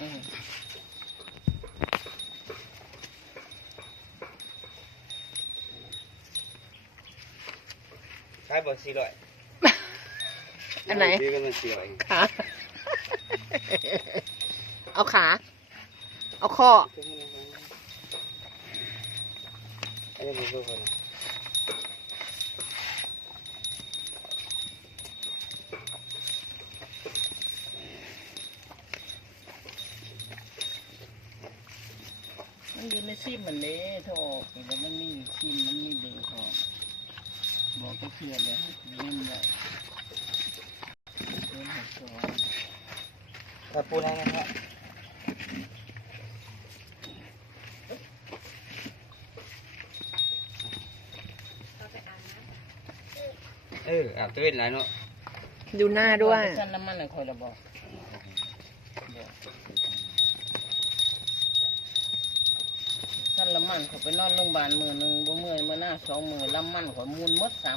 อืมใช้บ่สี่ร้อยอันไหนซื้อกันมันสี่ร้อยขา เอาขา เอาข้อ อันนี้ผมดูคน มันอยู่ในซิมมันเด้ถ้าออกแต่มันมีซิมมันมีเบอร์พร้อมบอกก็เพื่อนเลยเงินไว้เงินหกสองถ้าปูนั่งนะครับเอออาบตัวเวนหลายเนาะดูหน้าด้วยสั้นน้ำมันเลยคอยระบอกสั้นละ มันเขาไปนอนโรงพยาบาลมือหนึ่งบ่เมื่อยมื่อหน้าสองมือลำมันขอยมูลมดสาม